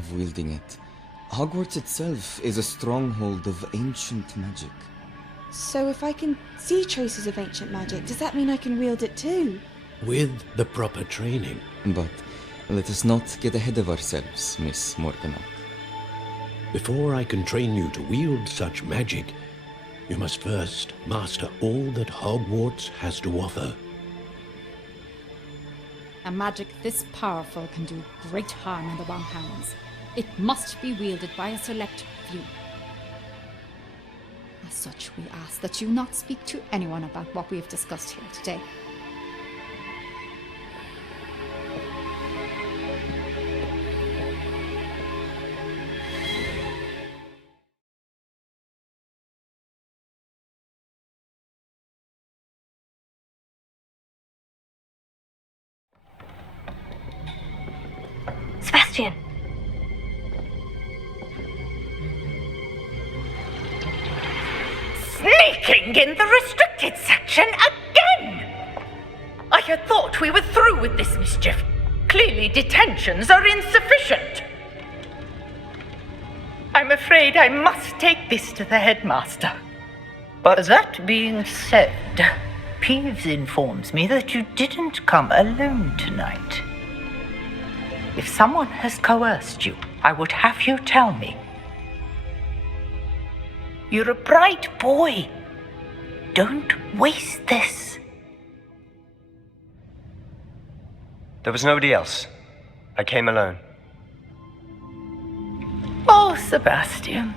of wielding it. Hogwarts itself is a stronghold of ancient magic. So if I can see traces of ancient magic, does that mean I can wield it too? With the proper training. But let us not get ahead of ourselves, Miss Morganach. Before I can train you to wield such magic, you must first master all that Hogwarts has to offer. A magic this powerful can do great harm in the wrong hands. It must be wielded by a select few. As such, we ask that you not speak to anyone about what we have discussed here today. Sebastian! Sneaking in the restricted section again! I had thought we were through with this mischief. Clearly detentions are insufficient. I'm afraid I must take this to the headmaster. But that being said, Peeves informs me that you didn't come alone tonight. If someone has coerced you, I would have you tell me. You're a bright boy. Don't waste this. There was nobody else. I came alone. Oh, Sebastian.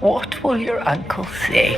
What will your uncle say?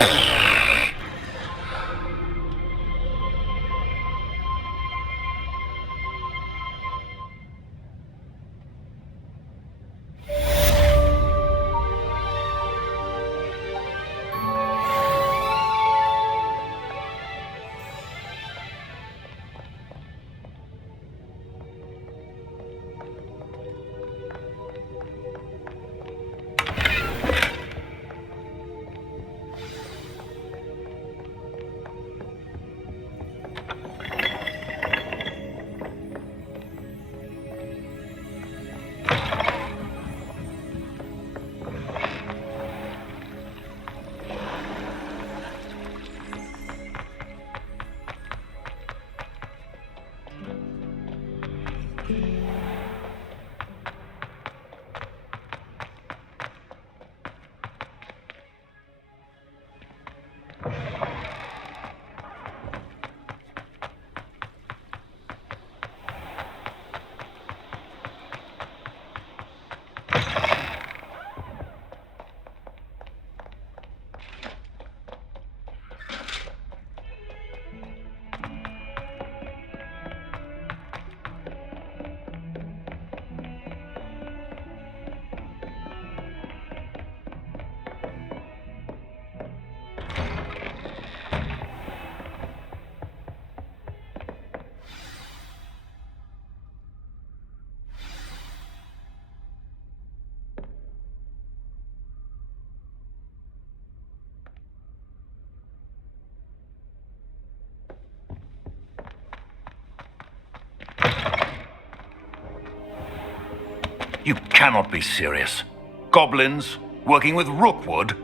You cannot be serious. Goblins working with Rookwood?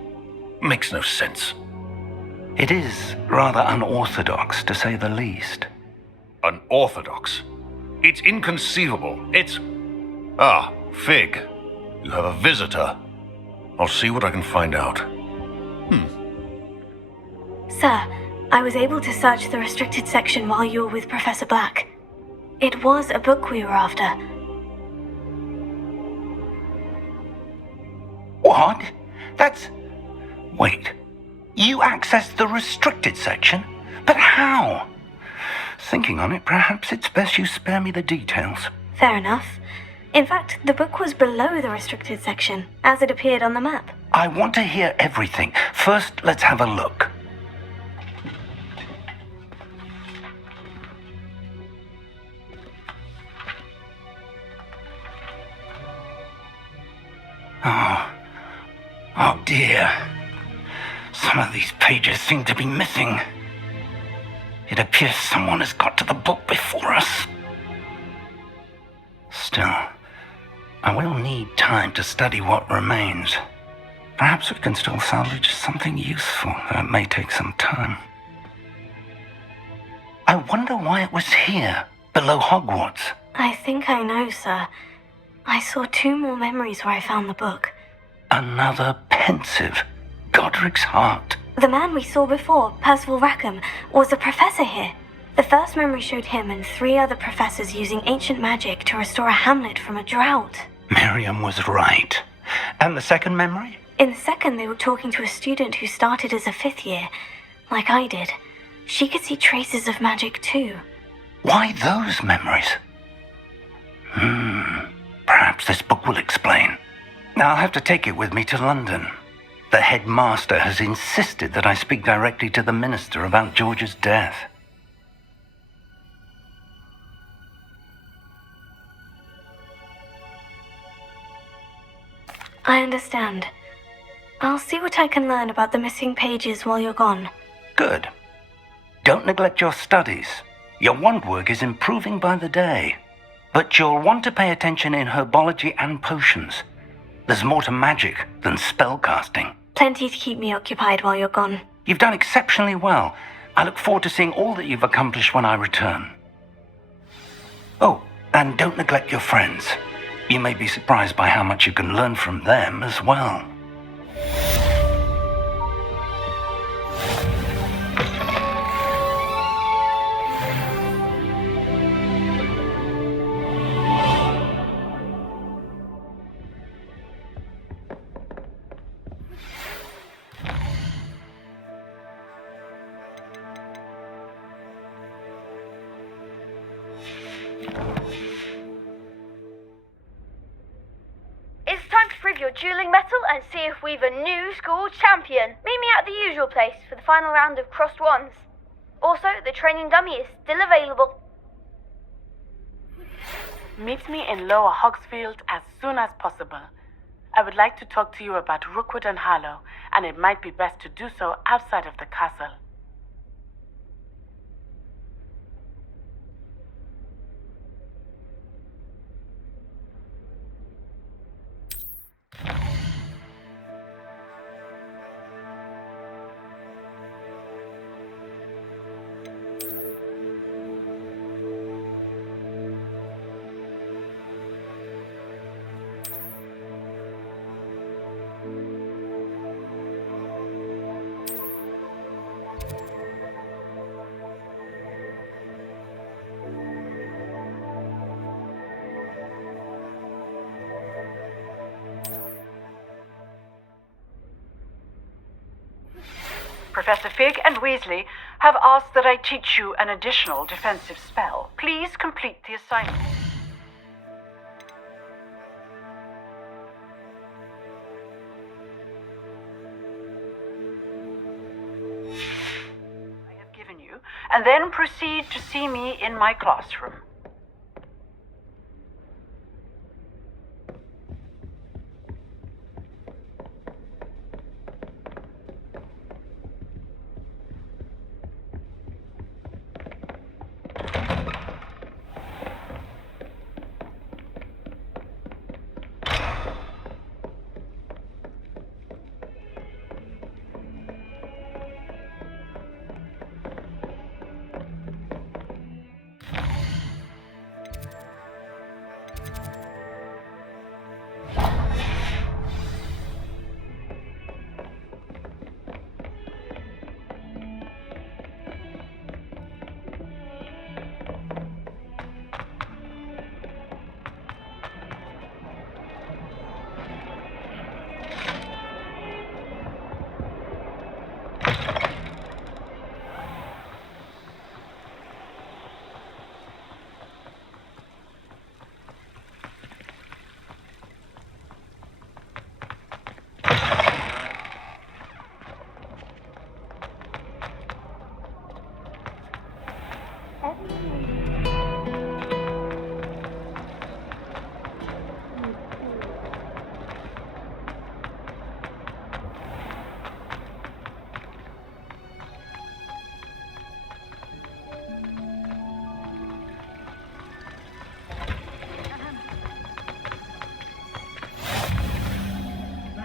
Makes no sense. It is rather unorthodox, to say the least. Unorthodox? It's inconceivable. It's... Ah, Fig. You have a visitor. I'll see what I can find out. Sir, I was able to search the restricted section while you were with Professor Black. It was a book we were after. What? That's... Wait. You accessed the restricted section? But how? Thinking on it, perhaps it's best you spare me the details. Fair enough. In fact, the book was below the restricted section, as it appeared on the map. I want to hear everything. First, let's have a look. Oh dear. Some of these pages seem to be missing. It appears someone has got to the book before us. Still, I will need time to study what remains. Perhaps we can still salvage something useful, though it may take some time. I wonder why it was here, below Hogwarts. I think I know, sir. I saw 2 more memories where I found the book. Another pensive. Godric's heart. The man we saw before, Percival Rackham, was a professor here. The first memory showed him and 3 other professors using ancient magic to restore a hamlet from a drought. Miriam was right. And the second memory? In the second, they were talking to a student who started as a 5th year, like I did. She could see traces of magic too. Why those memories? Perhaps this book will explain. Now I'll have to take it with me to London. The headmaster has insisted that I speak directly to the minister about George's death. I understand. I'll see what I can learn about the missing pages while you're gone. Good. Don't neglect your studies. Your wand work is improving by the day. But you'll want to pay attention in herbology and potions. There's more to magic than spellcasting. Plenty to keep me occupied while you're gone. You've done exceptionally well. I look forward to seeing all that you've accomplished when I return. Oh, and don't neglect your friends. You may be surprised by how much you can learn from them as well. It's time to prove your dueling mettle and see if we've a new school champion. Meet me at the usual place for the final round of crossed wands. Also, the training dummy is still available. Meet me in Lower Hogsfield as soon as possible. I would like to talk to you about Rookwood and Harlow, and it might be best to do so outside of the castle. Professor Fig and Weasley have asked that I teach you an additional defensive spell. Please complete the assignment. I have given you, and then proceed to see me in my classroom.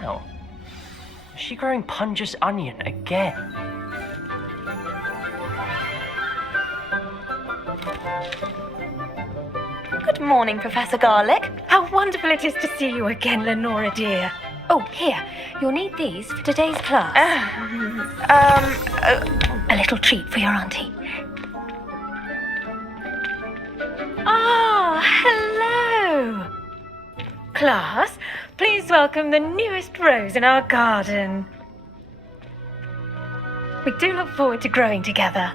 now? Is she growing Punja's onion again? Good morning, Professor Garlick. How wonderful it is to see you again, Lenora dear. Oh, here, you'll need these for today's class. A little treat for your auntie. Ah, hello! Class, please welcome the newest rose in our garden. We do look forward to growing together.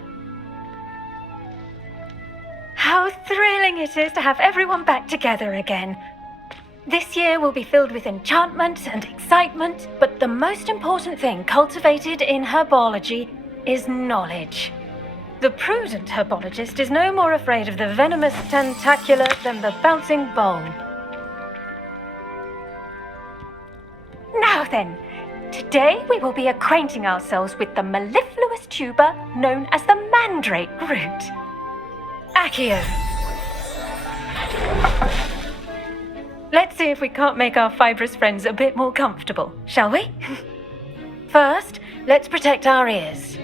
How thrilling it is to have everyone back together again. This year will be filled with enchantment and excitement, but the most important thing cultivated in herbology is knowledge. The prudent herbologist is no more afraid of the venomous tentacula than the bouncing ball. Now then, today we will be acquainting ourselves with the mellifluous tuber known as the mandrake root. Accio. Let's see if we can't make our fibrous friends a bit more comfortable, shall we? First, let's protect our ears.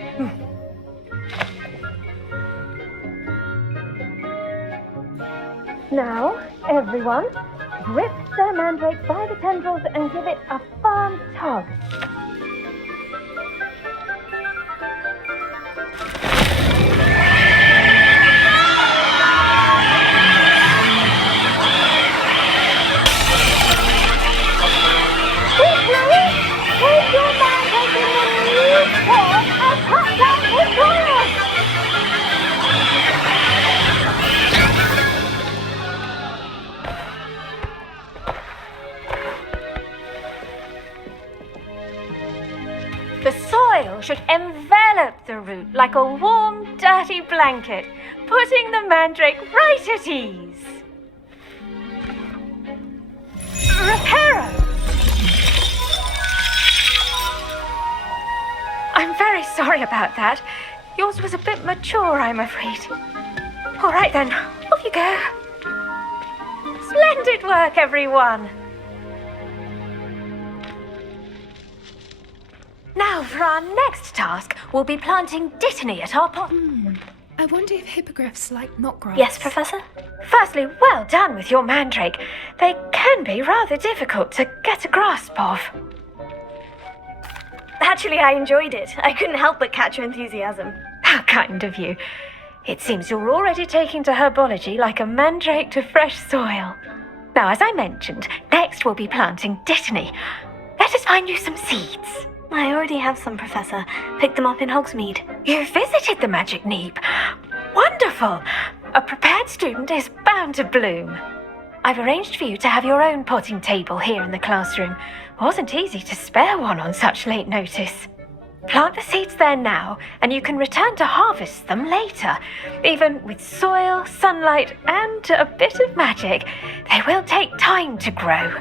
Now, everyone, grip the mandrake by the tendrils and give it a firm tug. Take your mandrake in the new form and cut down his doors! The soil should envelop the root like a warm, dirty blanket, putting the mandrake right at ease. Reparo! I'm very sorry about that. Yours was a bit mature, I'm afraid. All right then, off you go. Splendid work, everyone. Now, for our next task, we'll be planting dittany at our pot. I wonder if hippogriffs like knotgrass. Yes, Professor? Firstly, well done with your mandrake. They can be rather difficult to get a grasp of. Actually, I enjoyed it. I couldn't help but catch your enthusiasm. How kind of you. It seems you're already taking to herbology like a mandrake to fresh soil. Now, as I mentioned, next we'll be planting dittany. Let us find you some seeds. I already have some, Professor. Picked them up in Hogsmeade. You visited the Magic Neep. Wonderful! A prepared student is bound to bloom. I've arranged for you to have your own potting table here in the classroom. Wasn't easy to spare one on such late notice. Plant the seeds there now, and you can return to harvest them later. Even with soil, sunlight, and a bit of magic, they will take time to grow.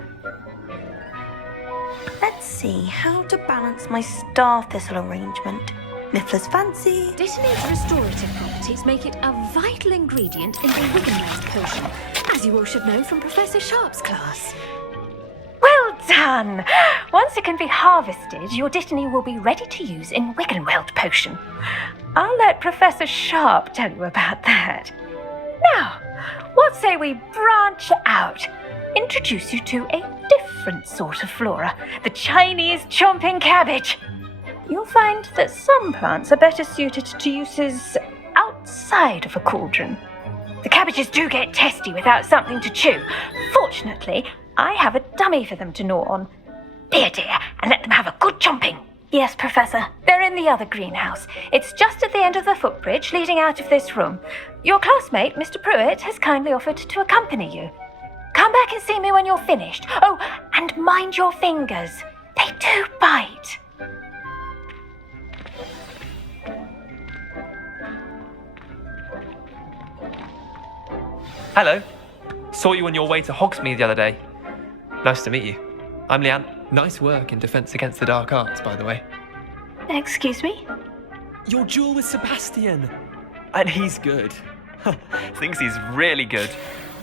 Let's see how to balance my star thistle arrangement. Niffler's fancy. Dittany's restorative properties make it a vital ingredient in the Wiggenweld potion, as you all should know from Professor Sharp's class. Well done! Once it can be harvested, your dittany will be ready to use in Wiggenweld potion. I'll let Professor Sharp tell you about that. Now, what say we branch out? Introduce you to a different sort of flora, the Chinese chomping cabbage. You'll find that some plants are better suited to uses outside of a cauldron. The cabbages do get testy without something to chew. Fortunately, I have a dummy for them to gnaw on. Here, dear, and let them have a good chomping. Yes, Professor. They're in the other greenhouse. It's just at the end of the footbridge leading out of this room. Your classmate, Mr. Pruitt, has kindly offered to accompany you. Come back and see me when you're finished. Oh, and mind your fingers. They do bite. Hello. Saw you on your way to Hogsmeade the other day. Nice to meet you. I'm Leanne. Nice work in Defense Against the Dark Arts, by the way. Excuse me? Your duel with Sebastian. And he's good. Thinks he's really good.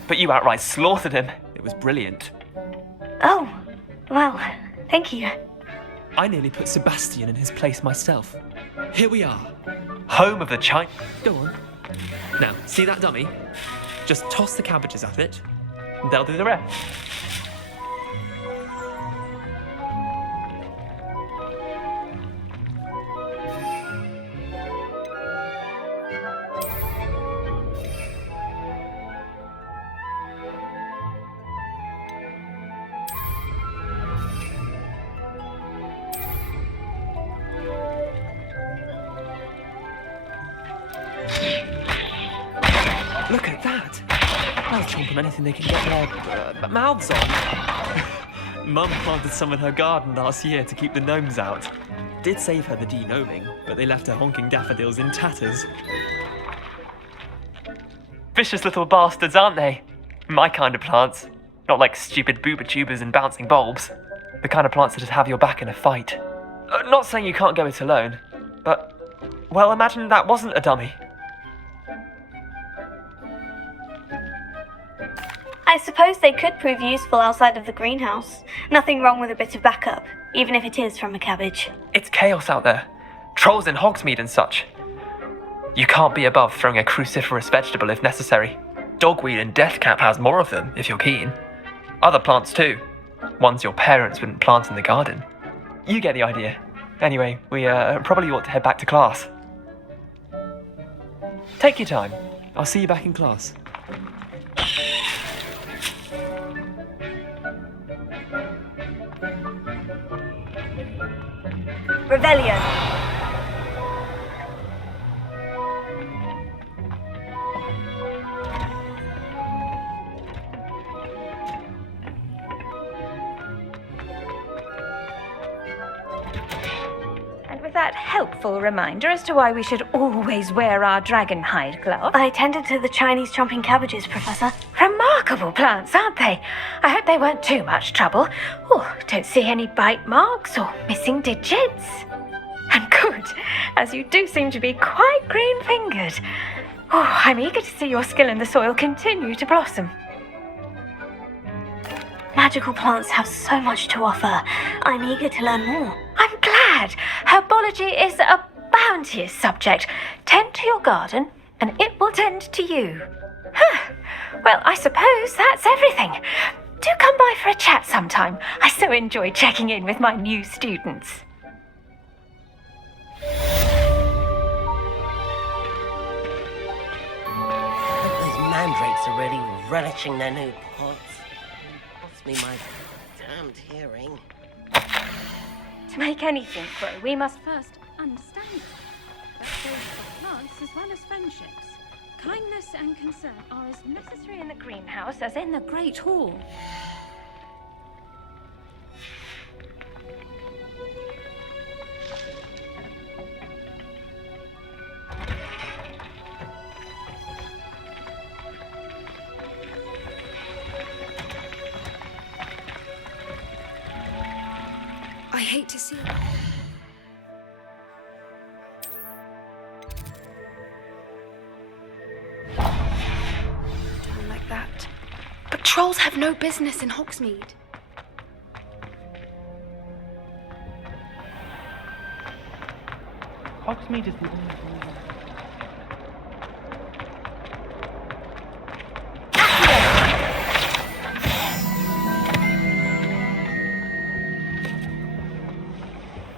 But you outright slaughtered him. It was brilliant. Oh, well, Thank you. I nearly put Sebastian in his place myself. Here we are. Home of the China. Go on. Now, see that dummy? Just toss the cabbages at it, and they'll do the rest. Look at that! They'll chomp on anything they can get their mouths on. Mum planted some in her garden last year to keep the gnomes out. Did save her the de-gnoming, but they left her honking daffodils in tatters. Vicious little bastards, aren't they? My kind of plants. Not like stupid booba tubers and bouncing bulbs. The kind of plants that'd have your back in a fight. Not saying you can't go it alone, but... well, imagine that wasn't a dummy. I suppose they could prove useful outside of the greenhouse. Nothing wrong with a bit of backup, even if it is from a cabbage. It's chaos out there. Trolls in Hogsmeade and such. You can't be above throwing a cruciferous vegetable if necessary. Dogweed and deathcap has more of them, if you're keen. Other plants too. Ones your parents wouldn't plant in the garden. You get the idea. Anyway, we probably ought to head back to class. Take your time. I'll see you back in class. Revelio. And with that helpful reminder as to why we should always wear our dragon hide glove. I tended to the Chinese chomping cabbages, Professor. Remarkable plants, aren't they? I hope they weren't too much trouble. Oh, don't see any bite marks or missing digits. And good, as you do seem to be quite green-fingered. Oh, I'm eager to see your skill in the soil continue to blossom. Magical plants have so much to offer. I'm eager to learn more. I'm glad. Herbology is a bounteous subject. Tend to your garden, and it will tend to you. Well, I suppose that's everything. Do come by for a chat sometime. I so enjoy checking in with my new students. Those mandrakes are really relishing their new pots. Cost me my damned hearing. To make anything grow, we must first understand it. That goes for plants as well as friendships. Kindness and concern are as necessary in the greenhouse as in the Great Hall. I hate to see it. Down like that. But trolls have no business in Hogsmeade. Hogsmeade is the only place.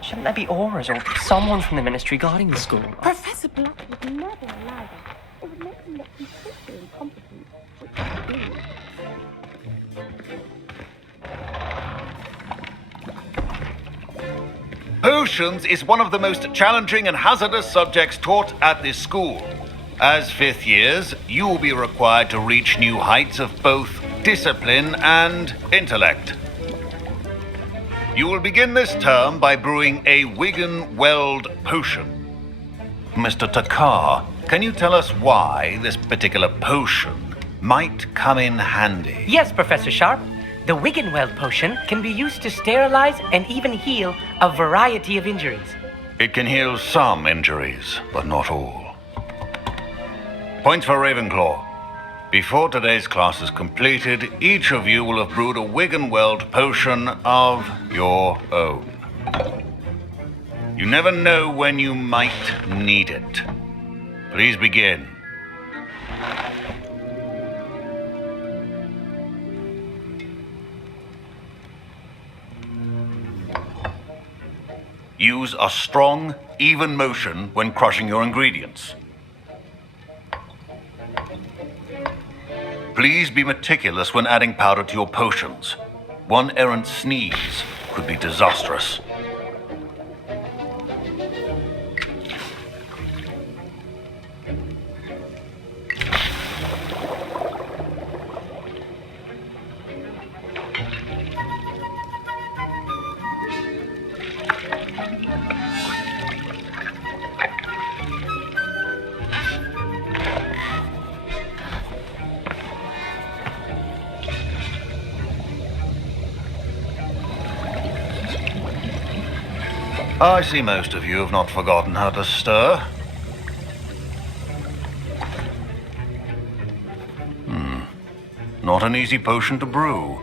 Shouldn't there be auras or someone from the ministry guarding the school? Professor Black would never allow that. It would make him look completely incompetent, which he do. Potions is one of the most challenging and hazardous subjects taught at this school. As fifth years, you will be required to reach new heights of both discipline and intellect. You will begin this term by brewing a Wiggenweld potion. Mr. Takar, can you tell us why this particular potion might come in handy? Yes, Professor Sharp. The Wiggenweld potion can be used to sterilize and even heal a variety of injuries. It can heal some injuries, but not all. Points for Ravenclaw. Before today's class is completed, each of you will have brewed a Wiggenweld potion of your own. You never know when you might need it. Please begin. Use a strong, even motion when crushing your ingredients. Please be meticulous when adding powder to your potions. One errant sneeze could be disastrous. I see most of you have not forgotten how to stir. Not an easy potion to brew.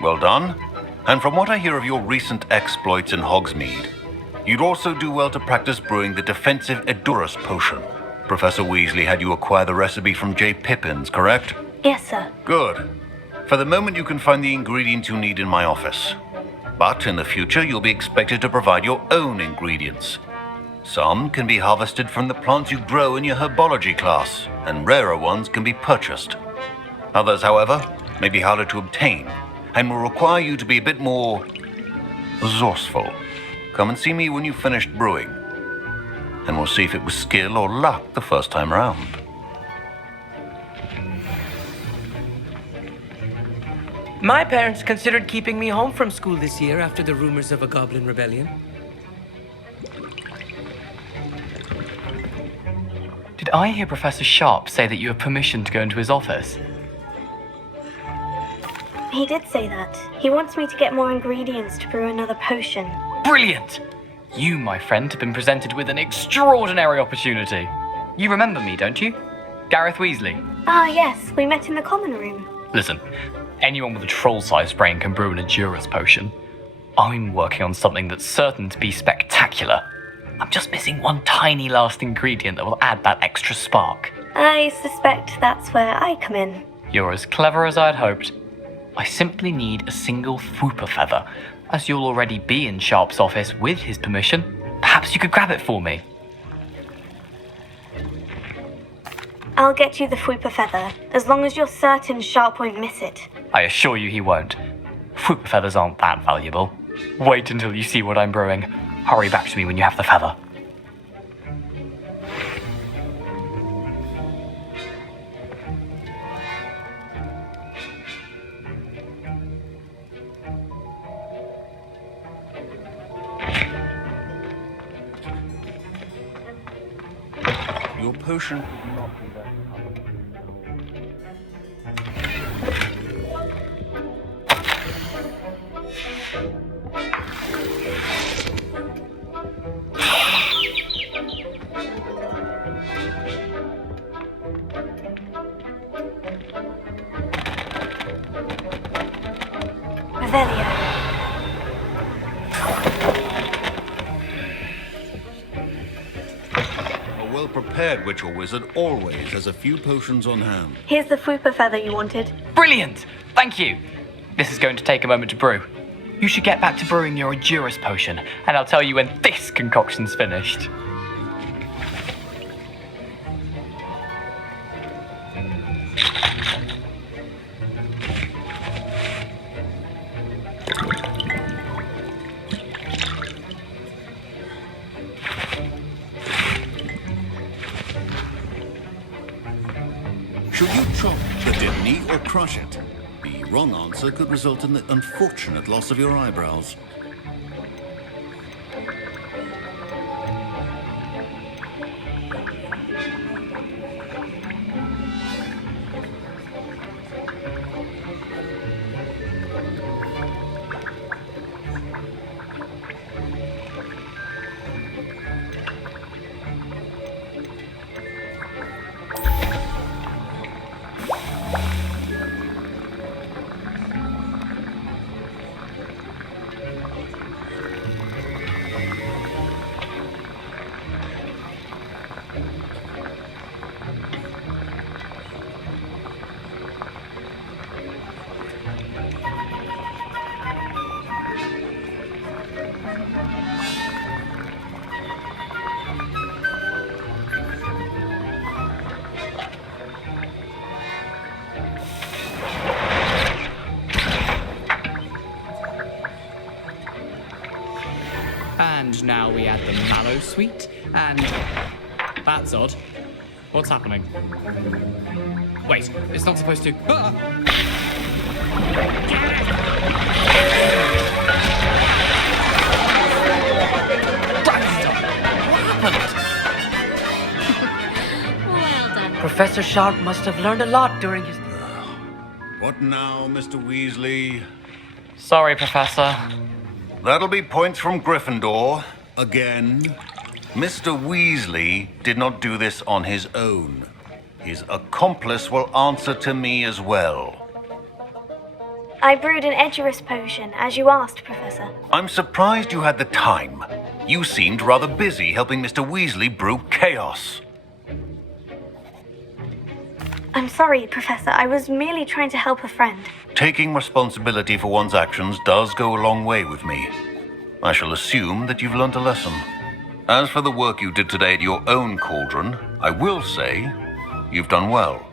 Well done. And from what I hear of your recent exploits in Hogsmeade, you'd also do well to practice brewing the defensive Edurus potion. Professor Weasley had you acquire the recipe from J. Pippin's, correct? Yes, sir. Good. For the moment, you can find the ingredients you need in my office. But in the future, you'll be expected to provide your own ingredients. Some can be harvested from the plants you grow in your herbology class, and rarer ones can be purchased. Others, however, may be harder to obtain, and will require you to be a bit more resourceful. Come and see me when you've finished brewing, and we'll see if it was skill or luck the first time round. My parents considered keeping me home from school this year after the rumors of a goblin rebellion. Did I hear Professor Sharp say that you have permission to go into his office? He did say that. He wants me to get more ingredients to brew another potion. Brilliant! You, my friend, have been presented with an extraordinary opportunity. You remember me, don't you? Gareth Weasley. Ah, yes. We met in the common room. Listen, anyone with a troll-sized brain can brew an Edurus potion. I'm working on something that's certain to be spectacular. I'm just missing one tiny last ingredient that will add that extra spark. I suspect that's where I come in. You're as clever as I'd hoped. I simply need a single Fwooper feather. As you'll already be in Sharp's office with his permission, perhaps you could grab it for me. I'll get you the Fwooper feather, as long as you're certain Sharp won't miss it. I assure you he won't. Fwooper feathers aren't that valuable. Wait until you see what I'm brewing. Hurry back to me when you have the feather. Your potion could not be that Revelio. A well-prepared witch or wizard always has a few potions on hand. Here's the Fwooper feather you wanted. Brilliant! Thank you! This is going to take a moment to brew. You should get back to brewing your Edurus potion, and I'll tell you when this concoction's finished. Should you chop the dibney or crush it? The wrong answer could result in the unfortunate loss of your eyebrows. And now we add the mallow sweet, and... That's odd. What's happening? Wait, it's not supposed to... Ah! Well done. Professor Sharp must have learned a lot during his... What now, Mr. Weasley? Sorry, Professor. That'll be points from Gryffindor. Again. Mr. Weasley did not do this on his own. His accomplice will answer to me as well. I brewed an Edurus potion, as you asked, Professor. I'm surprised you had the time. You seemed rather busy helping Mr. Weasley brew chaos. I'm sorry, Professor. I was merely trying to help a friend. Taking responsibility for one's actions does go a long way with me. I shall assume that you've learnt a lesson. As for the work you did today at your own cauldron, I will say you've done well.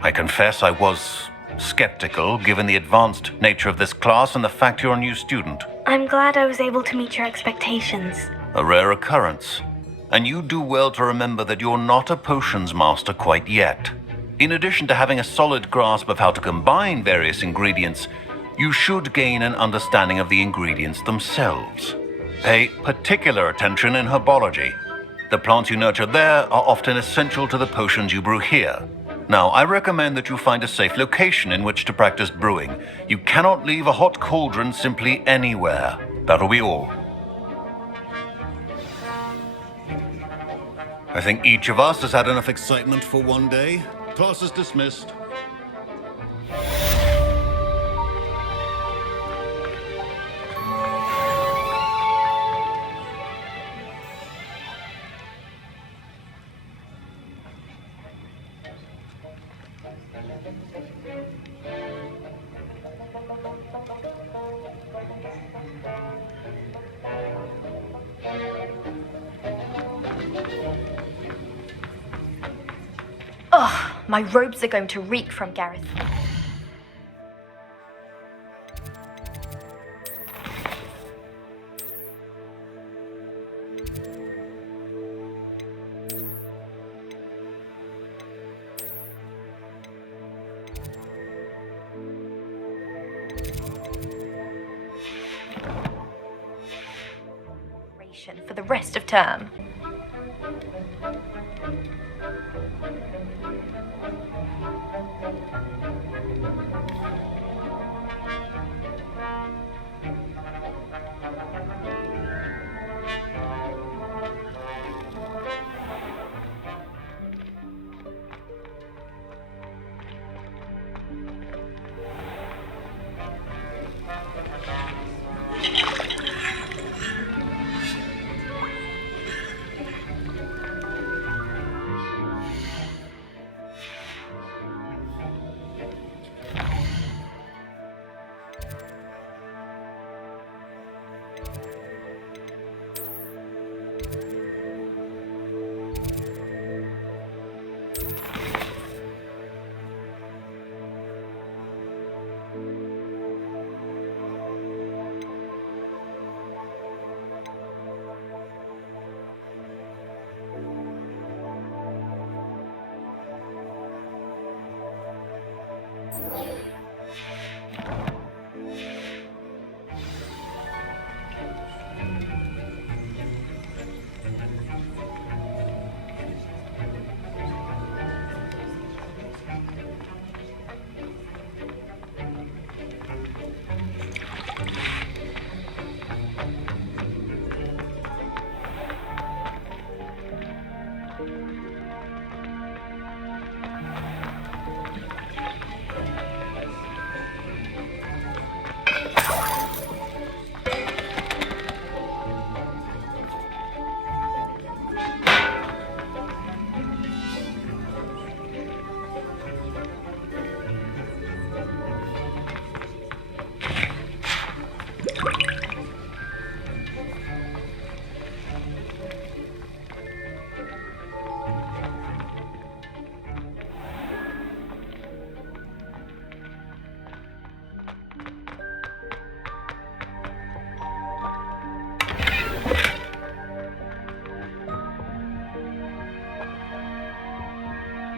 I confess I was skeptical given the advanced nature of this class and the fact you're a new student. I'm glad I was able to meet your expectations. A rare occurrence. And you do well to remember that you're not a potions master quite yet. In addition to having a solid grasp of how to combine various ingredients, you should gain an understanding of the ingredients themselves. Pay particular attention in herbology. The plants you nurture there are often essential to the potions you brew here. Now, I recommend that you find a safe location in which to practice brewing. You cannot leave a hot cauldron simply anywhere. That'll be all. I think each of us has had enough excitement for one day. Class is dismissed. Ugh, my robes are going to reek from Gareth. For the rest of term.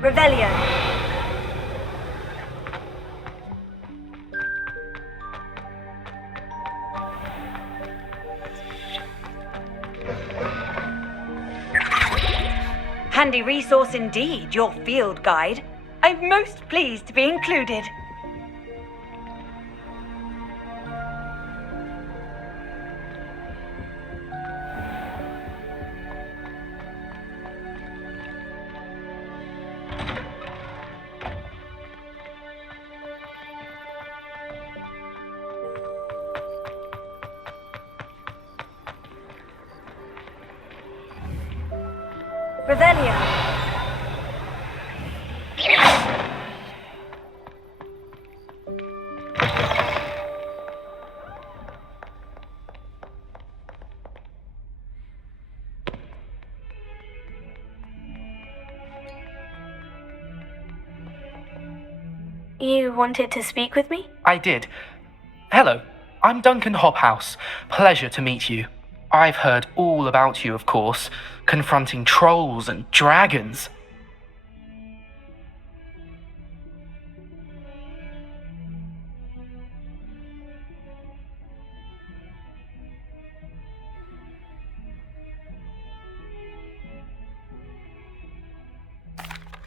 Revelio. Handy resource indeed, your field guide. I'm most pleased to be included. Revelio. You wanted to speak with me? I did. Hello, I'm Duncan Hobhouse. Pleasure to meet you. I've heard all about you, of course, confronting trolls and dragons.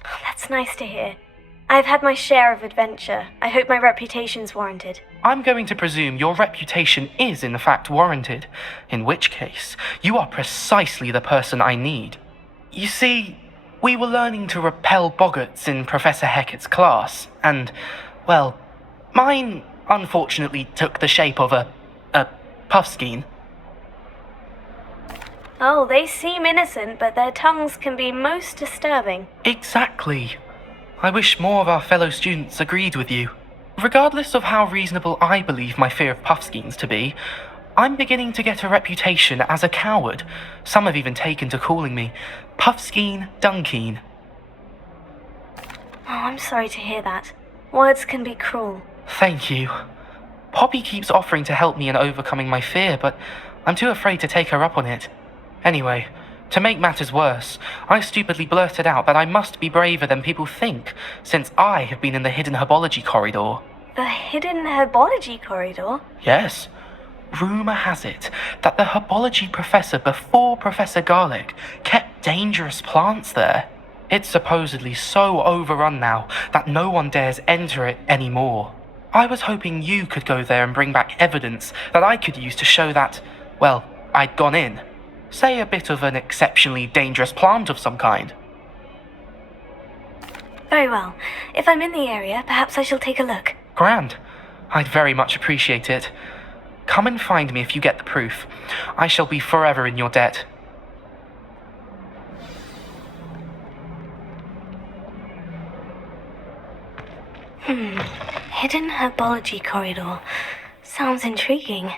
That's nice to hear. I've had my share of adventure. I hope my reputation's warranted. I'm going to presume your reputation is in fact warranted, in which case, you are precisely the person I need. You see, we were learning to repel boggarts in Professor Hecat's class, and, well, mine unfortunately took the shape of a puffskein. Oh, they seem innocent, but their tongues can be most disturbing. Exactly. I wish more of our fellow students agreed with you. Regardless of how reasonable I believe my fear of puffskeins to be, I'm beginning to get a reputation as a coward. Some have even taken to calling me Puffskein Dunkeen. Oh, I'm sorry to hear that. Words can be cruel. Thank you. Poppy keeps offering to help me in overcoming my fear, but I'm too afraid to take her up on it. Anyway, to make matters worse, I stupidly blurted out that I must be braver than people think, since I have been in the hidden herbology corridor. The hidden herbology corridor? Yes. Rumour has it that the herbology professor before Professor Garlic kept dangerous plants there. It's supposedly so overrun now that no one dares enter it anymore. I was hoping you could go there and bring back evidence that I could use to show that, well, I'd gone in. Say a bit of an exceptionally dangerous plant of some kind. Very well. If I'm in the area, perhaps I shall take a look. Grand. I'd very much appreciate it. Come and find me if you get the proof. I shall be forever in your debt. Hidden herbology corridor. Sounds intriguing.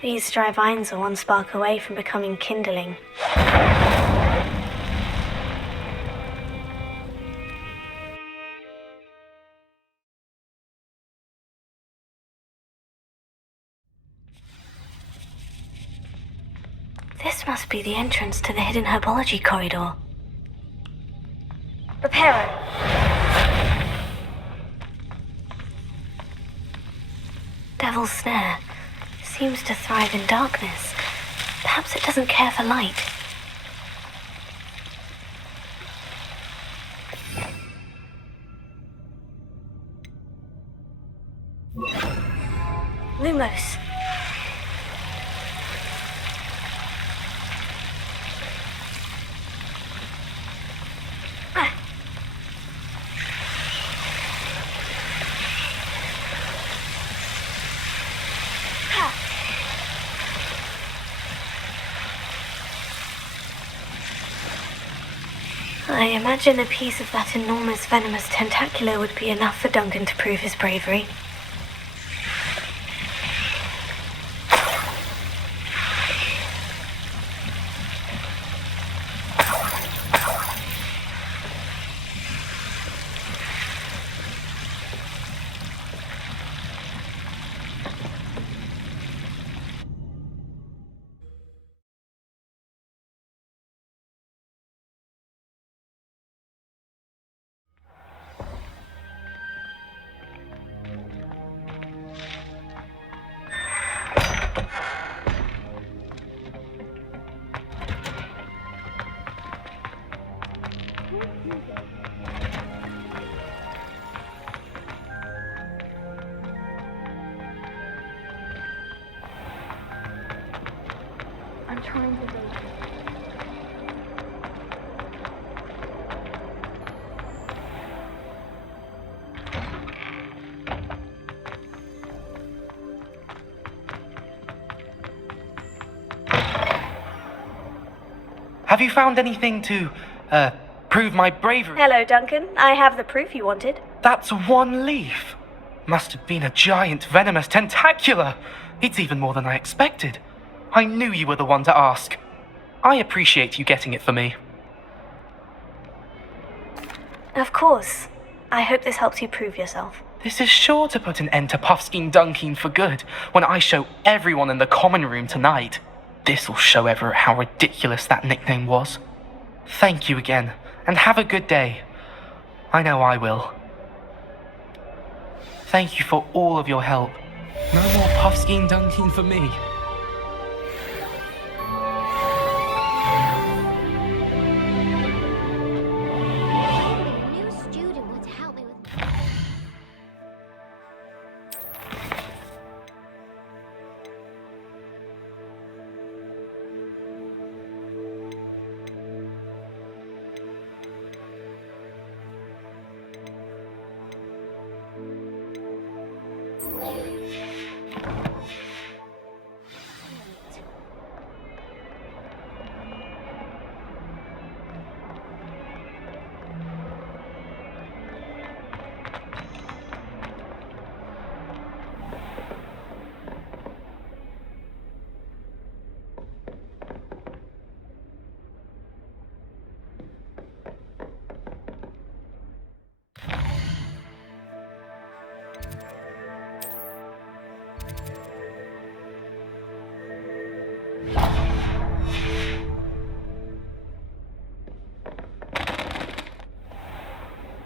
These dry vines are one spark away from becoming kindling. This must be the entrance to the hidden herbology corridor. Reparo. devil's snare. Seems to thrive in darkness. Perhaps it doesn't care for light. Lumos. I imagine a piece of that enormous venomous tentacular would be enough for Duncan to prove his bravery. I'm trying to do. Have you found anything to, prove my bravery? Hello, Duncan. I have the proof you wanted. That's one leaf. Must have been a giant venomous tentacular. It's even more than I expected. I knew you were the one to ask. I appreciate you getting it for me. Of course. I hope this helps you prove yourself. This is sure to put an end to Puffskein Dunkeen for good when I show everyone in the common room tonight. This'll show Everett how ridiculous that nickname was. Thank you again, and have a good day. I know I will. Thank you for all of your help. No more Puffskein Dunkeen for me.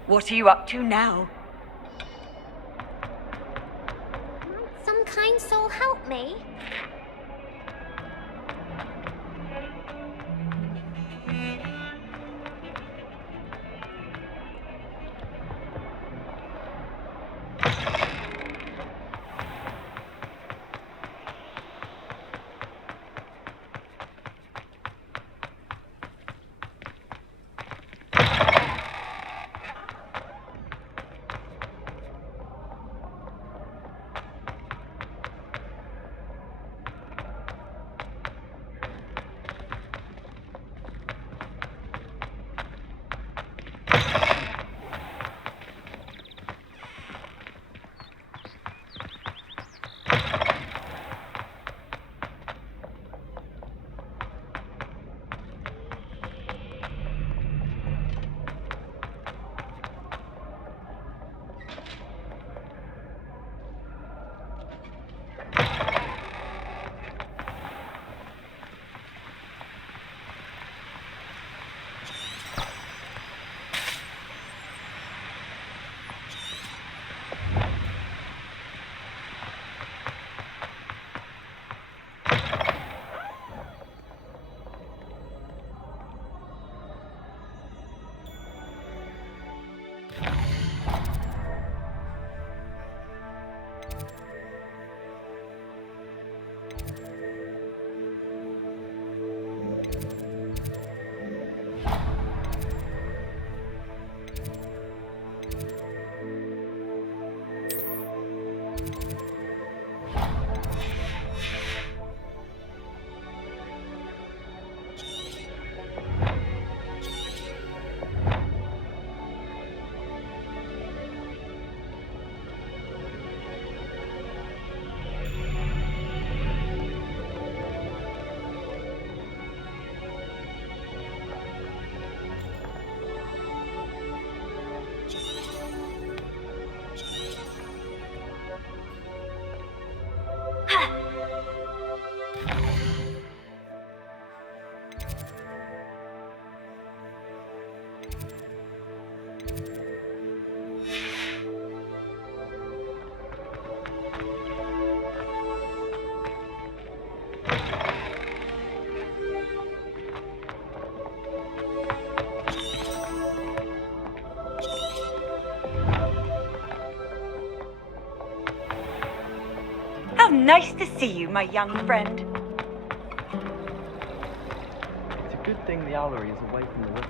What are you up to now? Some kind soul help me? Nice to see you, my young friend. It's a good thing the owlery is away from the river.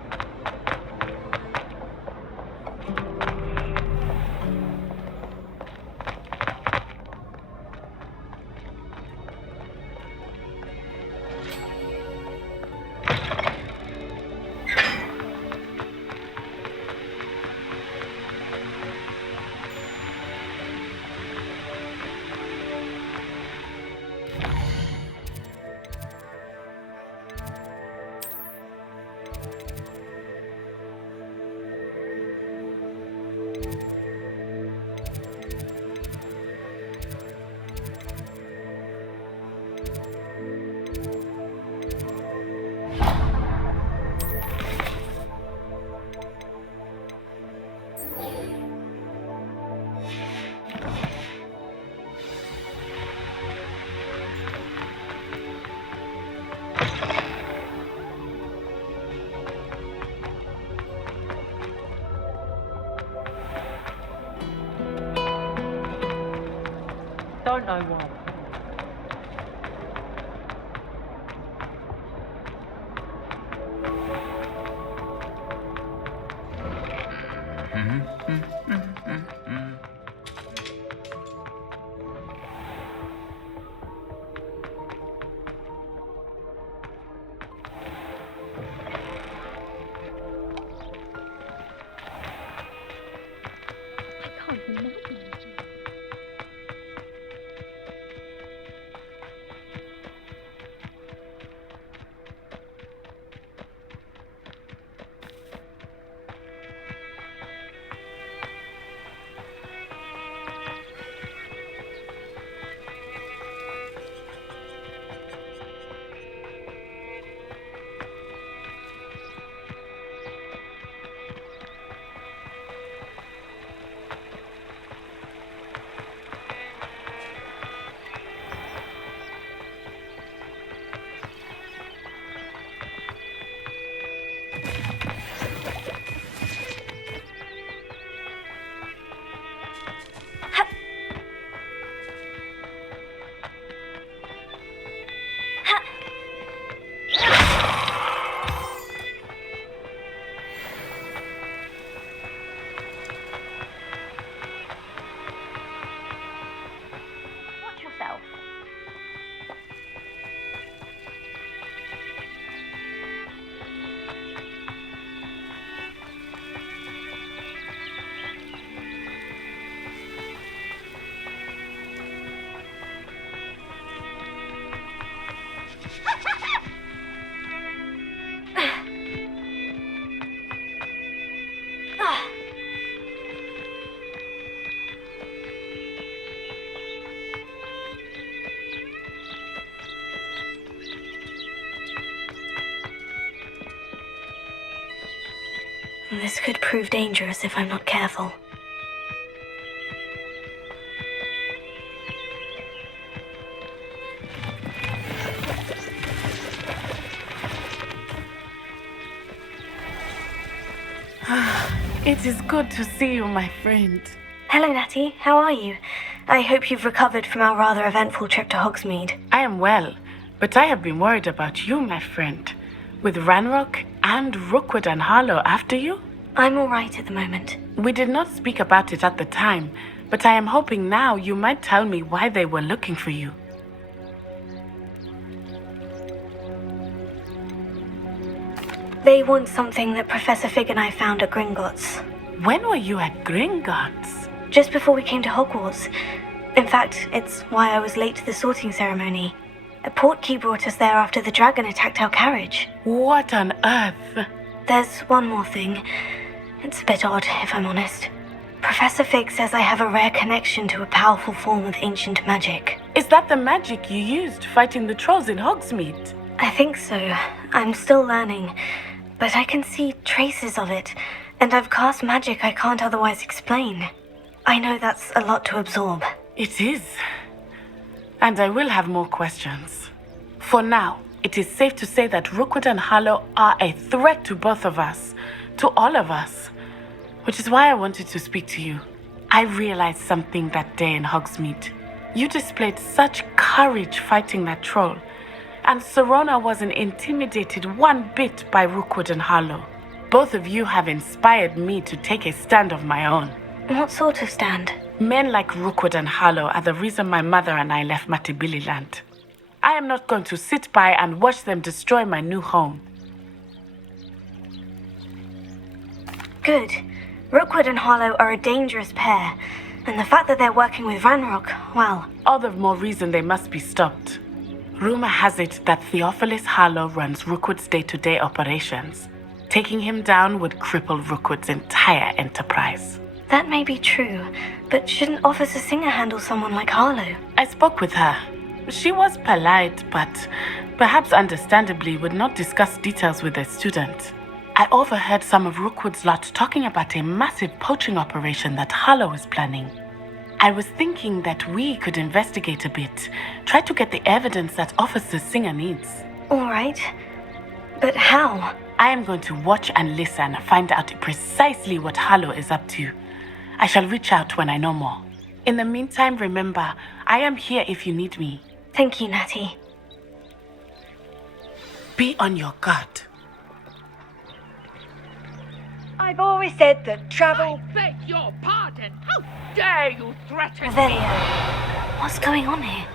Don't know why. This could prove dangerous if I'm not careful. It is good to see you, my friend. Hello, Natty. How are you? I hope you've recovered from our rather eventful trip to Hogsmeade. I am well, but I have been worried about you, my friend. With Ranrock and Rookwood and Harlow after you? I'm all right at the moment. We did not speak about it at the time, but I am hoping now you might tell me why they were looking for you. They want something that Professor Fig and I found at Gringotts. When were you at Gringotts? Just before we came to Hogwarts. In fact, it's why I was late to the sorting ceremony. A portkey brought us there after the dragon attacked our carriage. What on earth? There's one more thing. It's a bit odd, if I'm honest. Professor Fig says I have a rare connection to a powerful form of ancient magic. Is that the magic you used fighting the trolls in Hogsmeade? I think so. I'm still learning. But I can see traces of it, and I've cast magic I can't otherwise explain. I know that's a lot to absorb. It is. And I will have more questions. For now, it is safe to say that Rookwood and Harlow are a threat to both of us, to all of us. Which is why I wanted to speak to you. I realized something that day in Hogsmeade. You displayed such courage fighting that troll, and Serona wasn't intimidated one bit by Rookwood and Harlow. Both of you have inspired me to take a stand of my own. What sort of stand? Men like Rookwood and Harlow are the reason my mother and I left Matibili land. I am not going to sit by and watch them destroy my new home. Good. Rookwood and Harlow are a dangerous pair, and the fact that they're working with Ranrock, well... All the more reason they must be stopped. Rumor has it that Theophilus Harlow runs Rookwood's day-to-day operations. Taking him down would cripple Rookwood's entire enterprise. That may be true, but shouldn't Officer Singer handle someone like Harlow? I spoke with her. She was polite, but perhaps understandably would not discuss details with a student. I overheard some of Rookwood's lot talking about a massive poaching operation that Harlow is planning. I was thinking that we could investigate a bit, try to get the evidence that Officer Singer needs. All right. But how? I am going to watch and listen, find out precisely what Harlow is up to. I shall reach out when I know more. In the meantime, remember, I am here if you need me. Thank you, Natty. Be on your guard. I've always said that travel... I beg your pardon! How dare you threaten me? Revelio, what's going on here?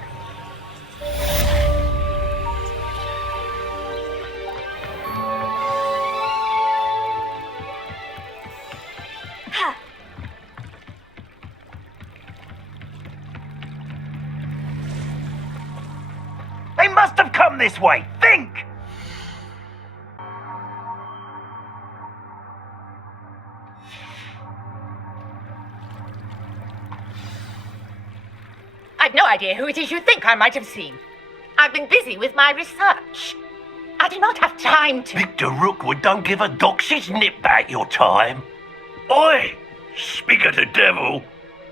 Ha! They must have come this way. Think! I've no idea who it is you think I might have seen. I've been busy with my research. I do not have time to... Victor Rookwood don't give a doxy's nip about your time. Oi! Speak of the devil.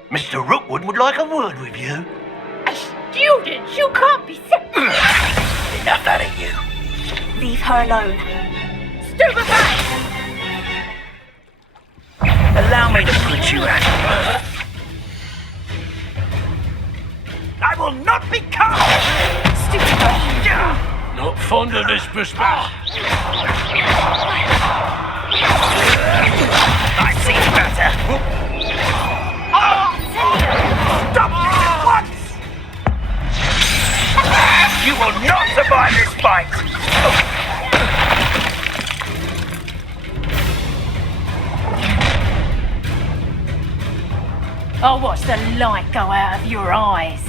Mr. Rookwood would like a word with you. A student? You can't be so... Enough out of you. Leave her alone. Stupefy! Allow me to put you out. I will not be caught! Not fond of this perspective. I see better. Stop this at once! You will not survive this fight! I'll watch the light go out of your eyes.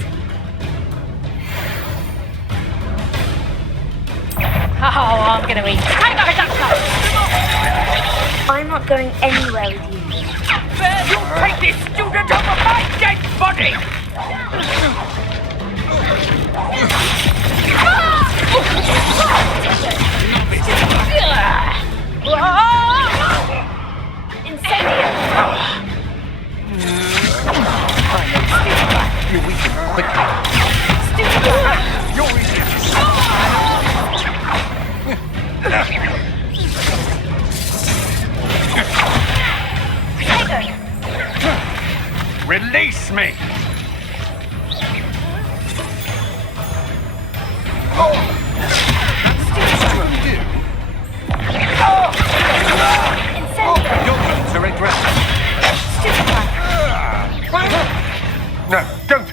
Oh, I'm gonna eat. Hang on, I'm not going anywhere with you. You'll take this student over my dead body! Incendio! You're weak and quick. You're easy. Release me! You're going to regret it. No, don't!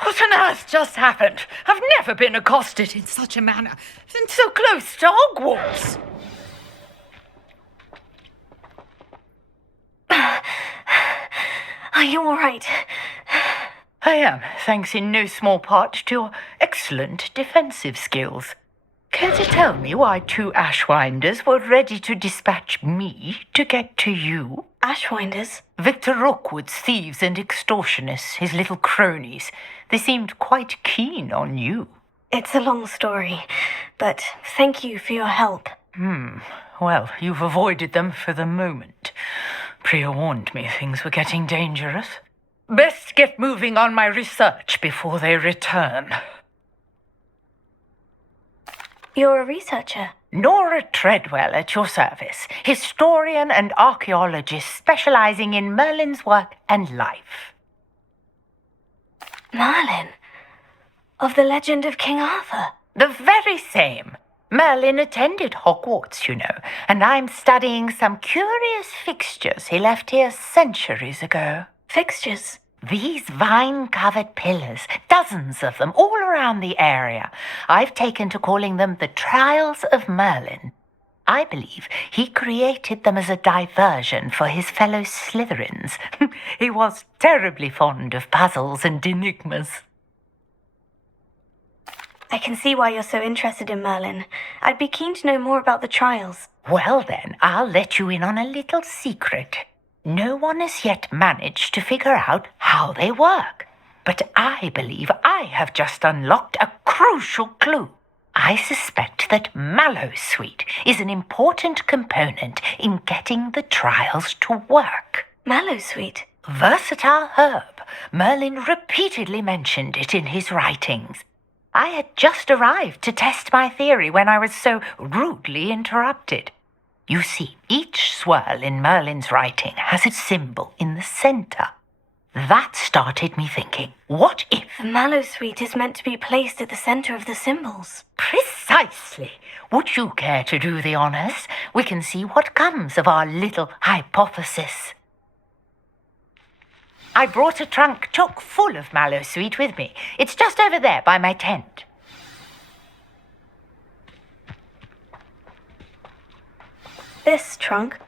What on earth just happened? I've never been accosted in such a manner, and so close to Hogwarts. Are you all right? I am, thanks in no small part to your excellent defensive skills. Care to tell me why two Ashwinders were ready to dispatch me to get to you? Ashwinders? Victor Rookwood's thieves and extortionists, his little cronies. They seemed quite keen on you. It's a long story, but thank you for your help. Well, you've avoided them for the moment. Priya warned me things were getting dangerous. Best get moving on my research before they return. You're a researcher. Nora Treadwell at your service, historian and archaeologist specializing in Merlin's work and life. Merlin? Of the legend of King Arthur? The very same. Merlin attended Hogwarts, you know, and I'm studying some curious fixtures he left here centuries ago. Fixtures? These vine-covered pillars, dozens of them, all around the area. I've taken to calling them the Trials of Merlin. I believe he created them as a diversion for his fellow Slytherins. He was terribly fond of puzzles and enigmas. I can see why you're so interested in Merlin. I'd be keen to know more about the trials. Well then, I'll let you in on a little secret. No one has yet managed to figure out how they work. But I believe I have just unlocked a crucial clue. I suspect that Mallowsweet is an important component in getting the trials to work. Mallowsweet? Versatile herb. Merlin repeatedly mentioned it in his writings. I had just arrived to test my theory when I was so rudely interrupted. You see, each swirl in Merlin's writing has a symbol in the center. That started me thinking, what if... The Mallowsweet is meant to be placed at the center of the symbols. Precisely. Would you care to do the honors? We can see what comes of our little hypothesis. I brought a trunk chock full of Mallowsweet with me. It's just over there by my tent. This trunk?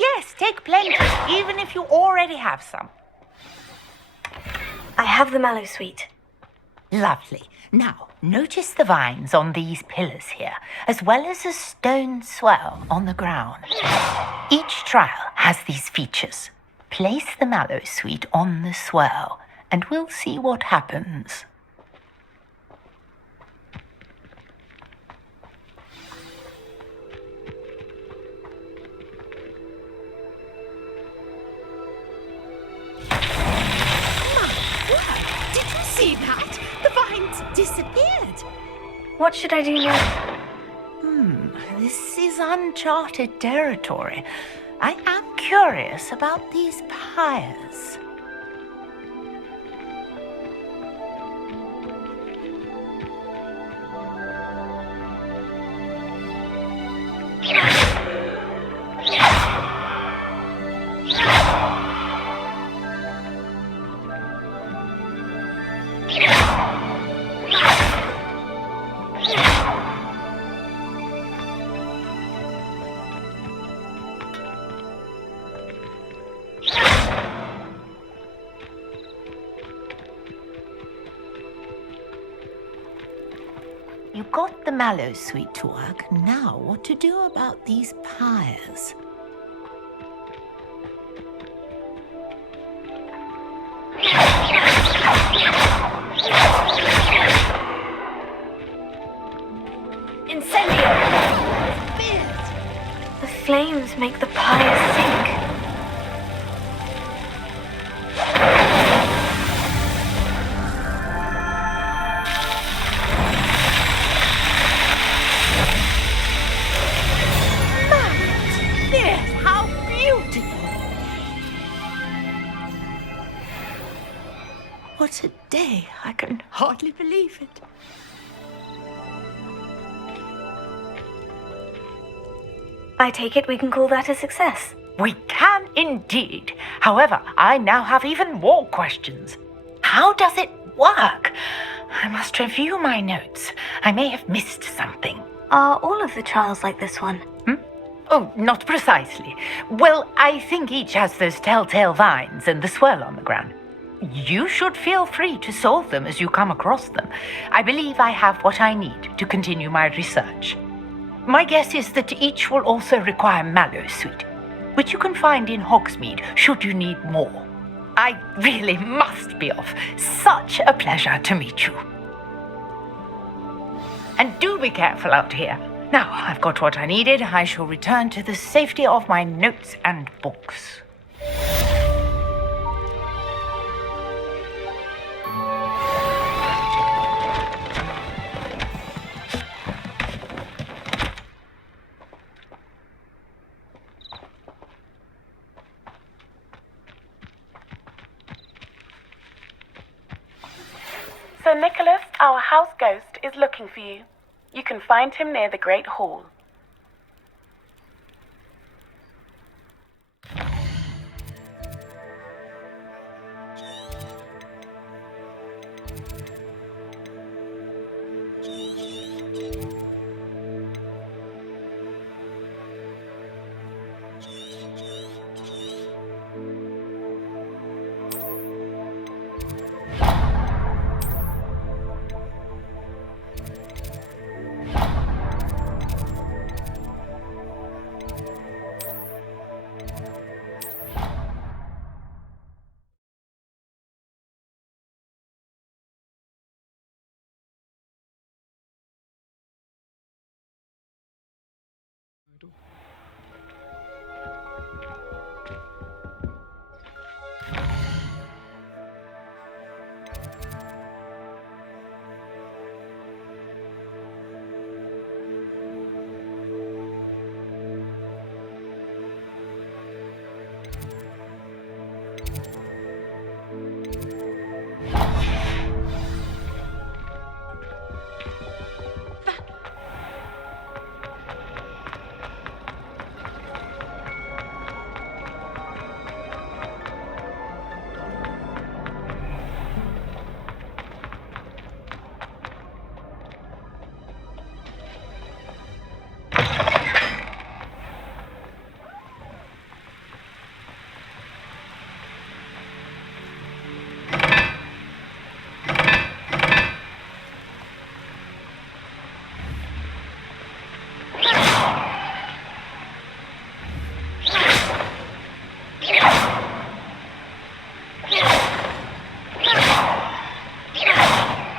Yes, take plenty, even if you already have some. I have the Mallowsweet. Lovely. Now, notice the vines on these pillars here, as well as a stone swirl on the ground. Each trial has these features. Place the Mallowsweet on the swirl, and we'll see what happens. See that? The vines disappeared. What should I do now? This is uncharted territory. I am curious about these pyres. You got the Mallowsweet to work. Now what to do about these pyres? Incendio! The flames make the pyres sink. What a day! I can hardly believe it. I take it we can call that a success. We can indeed. However, I now have even more questions. How does it work? I must review my notes. I may have missed something. Are all of the trials like this one? Oh, not precisely. Well, I think each has those telltale vines and the swirl on the ground. You should feel free to solve them as you come across them. I believe I have what I need to continue my research. My guess is that each will also require Mallowsweet, which you can find in Hogsmeade should you need more. I really must be off. Such a pleasure to meet you. And do be careful out here. Now I've got what I needed. I shall return to the safety of my notes and books. Nicholas, our house ghost, is looking for you. You can find him near the Great Hall.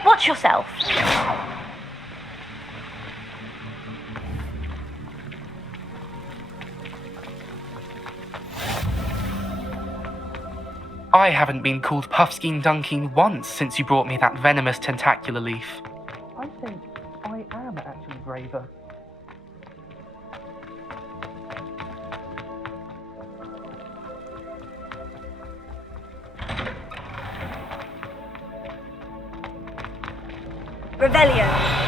Watch yourself. I haven't been called Puffskein Dunking once since you brought me that venomous tentacular leaf. I think I am actually braver. Revelio.